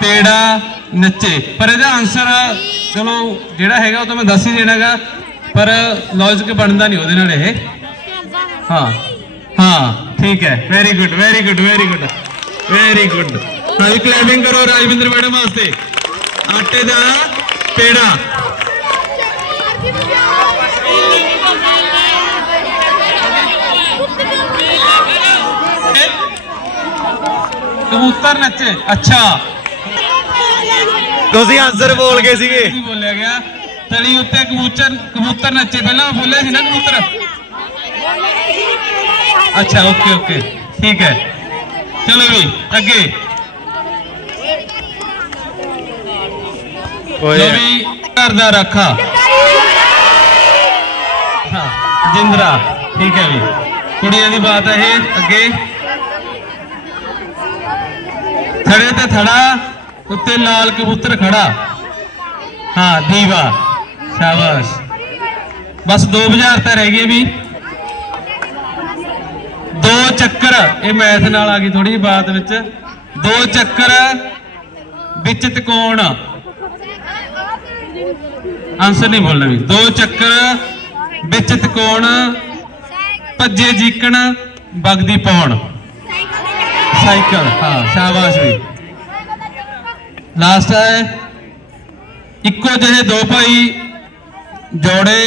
ਪੇੜਾ ਨੱਚੇ। ਪਰ ਇਹਦਾ ਆਨਸਰ ਚਲੋ, ਜਿਹੜਾ ਹੈਗਾ ਉਹ ਤਾਂ ਮੈਂ ਦੱਸ ਹੀ ਦੇਣਾਗਾ, ਪਰ ਲੌਜਿਕ ਬਣਦਾ ਨਹੀਂ ਉਹਦੇ ਨਾਲ ਇਹ। ਹਾਂ। ਹਾਂ, ਠੀਕ ਹੈ। Very good very good very good very good ਹਾਂ ਕਲੈਪਿੰਗ ਕਰੋ ਰਾਜਵਿੰਦਰ ਮੈਡਮ ਵਾਸਤੇ। ਆਟੇ ਦਾ ਪੇੜਾ। ਕਬੂਤਰ ਨੱਚੇ। ਅੱਛਾ। ਤੁਸੀਂ ਆਨਸਰ ਬੋਲ ਗਏ ਸੀਗੇ। ਕੀ ਬੋਲਿਆ ਗਿਆ। ਤਲੀ ਉੱਤੇ ਕਬੂਤਰ ਕਬੂਤਰ ਨੱਚੇ। ਪਹਿਲਾਂ ਬੋਲਿਆ ਸੀ ਨਾ ਕਬੂਤਰ? ਅੱਛਾ ਓਕੇ ਓਕੇ ਠੀਕ ਹੈ। ਚਲੋ ਵੀ ਅੱਗੇ। ਜੋ ਵੀ ਘਰ ਦਾ ਰਾਖਾ। ਹਾਂ ਜਿੰਦਰਾ। ਠੀਕ ਹੈ ਵੀ ਕੁੜੀਆਂ ਦੀ ਬਾਤ ਹੈ ਇਹ। ਅੱਗੇ। ਥੜੇ ਤੇ ਥੜਾ। ਉੱਤੇ ਲਾਲ ਕਬੂਤਰ ਖੜਾ। ਹਾਂ ਦੀਵਾ। ਸ਼ਾਬਾਸ਼। ਬਸ ਦੋ ਬਾਜ਼ਾਰ ਤਾਂ ਰਹਿ ਗਏ ਵੀ। ਦੋ ਚੱਕਰ। ਇਹ ਮੈਥ ਨਾਲ ਆ ਗਈ ਥੋੜੀ ਜਿਹੀ ਬਾਤ ਵਿੱਚ। ਦੋ ਚੱਕਰ ਵਿੱਚ ਤਿਕੋਣ ਆਨਸਰ ਨਹੀਂ ਬੋਲਣਾ ਵੀ। ਦੋ ਚੱਕਰ ਵਿੱਚ ਤਿਕੋਣ ਭੱਜੇ ਜੀਕਣ ਬਗਦੀ ਪਾਉਣ। ਸਾਈਕਲ ਹਾਂ ਸ਼ਾਬਾਸ਼ ਵੀ। ਲਾਸਟ ਹੈ। ਇੱਕੋ ਜਿਹੇ ਦੋ ਭਾਈ ਜੋੜੇ,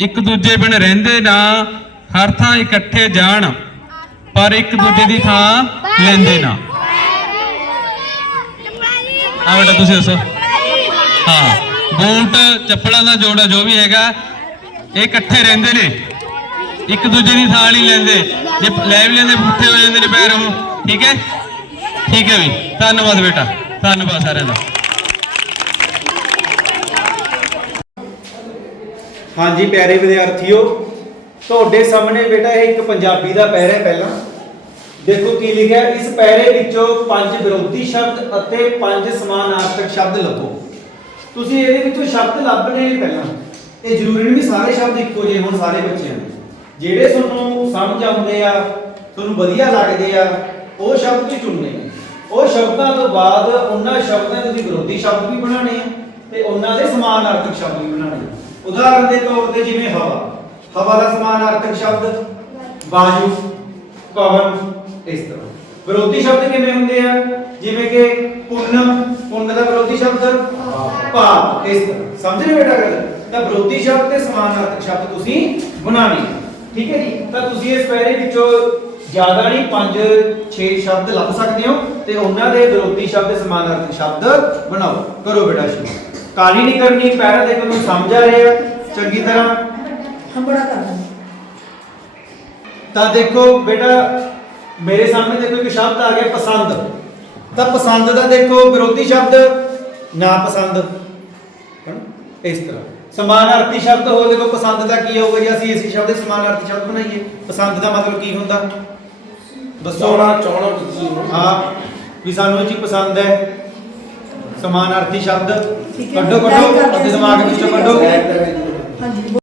ਇੱਕ ਦੂਜੇ ਬਿਨ ਰਹਿੰਦੇ ਨਾ, ਹਰ ਥਾਂ ਇਕੱਠੇ ਜਾਣ, ਪਰ ਇੱਕ ਦੂਜੇ ਦੀ ਥਾਂ ਲੈਂਦੇ ਨਾ। ਆ ਬੇਟਾ ਤੁਸੀਂ ਦੱਸੋ। ਹਾਂ, ਬੂਟ, ਚੱਪਲਾਂ ਦਾ ਜੋੜਾ ਜੋ ਵੀ ਹੈਗਾ, ਇਹ ਇਕੱਠੇ ਰਹਿੰਦੇ ਨੇ। ਇੱਕ ਦੂਜੇ ਦੀ ਥਾਂ ਨਹੀਂ ਲੈਂਦੇ। ਜੇ ਲੈ ਵੀ ਲੈਂਦੇ, ਪੁੱਠੇ ਹੋ ਜਾਂਦੇ ਨੇ ਪੈਰ ਉਹ। ਠੀਕ ਹੈ? ਠੀਕ ਹੈ ਵੀ। ਧੰਨਵਾਦ ਬੇਟਾ। ਧੰਨਵਾਦ ਸਾਰਿਆਂ ਦਾ। ਹਾਂਜੀ ਪਿਆਰੇ ਵਿਦਿਆਰਥੀਓ, ਤੁਹਾਡੇ ਸਾਹਮਣੇ ਬੇਟਾ ਇਹ ਇੱਕ ਪੰਜਾਬੀ ਦਾ ਪੈਰਾ ਹੈ ਪਹਿਲਾਂ। ਦੇਖੋ ਕੀ ਲਿਖਿਆ, ਇਸ ਪੈਰੇ ਵਿੱਚੋਂ ਪੰਜ ਵਿਰੋਧੀ ਸ਼ਬਦ ਅਤੇ ਪੰਜ ਸਮਾਨਾਰਥਕ ਸ਼ਬਦ ਲੱਭੋ। ਤੁਸੀਂ ਇਹਦੇ ਵਿੱਚੋਂ ਸ਼ਬਦ ਲੱਭਣੇ ਪਹਿਲਾਂ। ਇਹ ਜ਼ਰੂਰੀ ਨਹੀਂ ਵੀ ਸਾਰੇ ਸ਼ਬਦ ਇੱਕੋ ਜਿਹੇ ਹੋਣ ਸਾਰੇ ਬੱਚਿਆਂ ਦੇ। ਜਿਹੜੇ ਤੁਹਾਨੂੰ ਸਮਝ ਆਉਂਦੇ ਆ, ਤੁਹਾਨੂੰ ਵਧੀਆ ਲੱਗਦੇ ਆ, ਉਹ ਸ਼ਬਦ ਵੀ ਚੁਣਨੇ ਉਹ ਸ਼ਬਦਾਂ ਤੋਂ ਬਾਅਦ ਉਹਨਾਂ ਸ਼ਬਦਾਂ ਦੇ ਤੁਸੀਂ ਵਿਰੋਧੀ ਸ਼ਬਦ ਵੀ ਬਣਾਉਣੇ ਆ ਤੇ ਉਹਨਾਂ ਦੇ ਸਮਾਨਾਰਥਕ ਸ਼ਬਦ ਵੀ ਬਣਾਉਣੇ ਉਦਾਹਰਨ ਦੇ ਤੌਰ ਤੇ ਜਿਵੇਂ ਹਵਾ। ਹਵਾ ਦਾ ਸਮਾਨਾਰਥਕ ਸ਼ਬਦ ਵਾਯੂ ਪਵਨ, ਇਸ ਤਰ੍ਹਾਂ। ਵਿਰੋਧੀ ਸ਼ਬਦ ਕਿਵੇਂ ਹੁੰਦੇ ਆ? ਜਿਵੇਂ ਕਿ ਪੁੰਨ ਪੁੰਨ ਦਾ ਵਿਰੋਧੀ ਸ਼ਬਦ ਪਾਪ ਇਸ ਤਰ੍ਹਾਂ। ਸਮਝ ਰਹੇ ਬੇਟਾ ਗੱਲ? ਤਾਂ ਵਿਰੋਧੀ ਸ਼ਬਦ ਤੇ ਸਮਾਨਾਰਥਕ ਸ਼ਬਦ ਤੁਸੀਂ ਬਣਾਉਣੇ ਠੀਕ ਹੈ ਜੀ? ਤਾਂ ਤੁਸੀਂ ਇਸ ਪੈਰੇ ਵਿੱਚੋਂ ਜ਼ਿਆਦਾ ਨਹੀਂ 5 6 ਸ਼ਬਦ ਲੱਭ ਸਕਦੇ ਹੋ ਤੇ ਉਹਨਾਂ ਦੇ ਵਿਰੋਧੀ ਸ਼ਬਦ ਸਮਾਨਾਰਥੀ ਸ਼ਬਦ ਬਣਾਓ। ਕਰੋ ਬੇਟਾ ਸ਼ੁਰੂ। ਕਾਲੀ ਨਹੀਂ ਕਰਨੀ ਪੈਰਾ ਦੇ ਨੂੰ ਸਮਝ ਆ ਰਿਹਾ ਚੰਗੀ ਤਰ੍ਹਾਂ। ਹਮ ਬੜਾ ਤਾਂ ਦੇਖੋ ਬੇਟਾ ਮੇਰੇ ਸਾਹਮਣੇ ਦੇਖੋ ਇੱਕ ਸ਼ਬਦ ਆ ਗਿਆ ਪਸੰਦ। ਤਾਂ ਪਸੰਦ ਦਾ ਦੇਖੋ ਵਿਰੋਧੀ ਸ਼ਬਦ ਨਾ ਪਸੰਦ ਇਸ ਤਰ੍ਹਾਂ। ਸਮਾਨਾਰਥੀ ਸ਼ਬਦ ਹੋ ਦੇਖੋ ਪਸੰਦ ਦਾ ਕੀ ਹੋਊਗਾ ਜੇ? ਅਸੀਂ ਇਸੇ ਸ਼ਬਦ ਦੇ ਸਮਾਨਾਰਥੀ ਸ਼ਬਦ ਬਣਾਈਏ। ਪਸੰਦ ਦਾ ਮਤਲਬ ਕੀ ਹੁੰਦਾ? ਚਾਉਣਾ ਕੀ ਨੂੰ ਹਾਂ ਵੀ ਸਾਨੂੰ ਇਹ ਚੀਜ਼ ਪਸੰਦ ਹੈ। ਸਮਾਨਾਰਥੀ ਸ਼ਬਦ। ਕੱਢੋ ਕੱਢੋ। ਆਪਣੇ ਦਿਮਾਗ ਵਿੱਚੋਂ ਕੱਢੋ। जी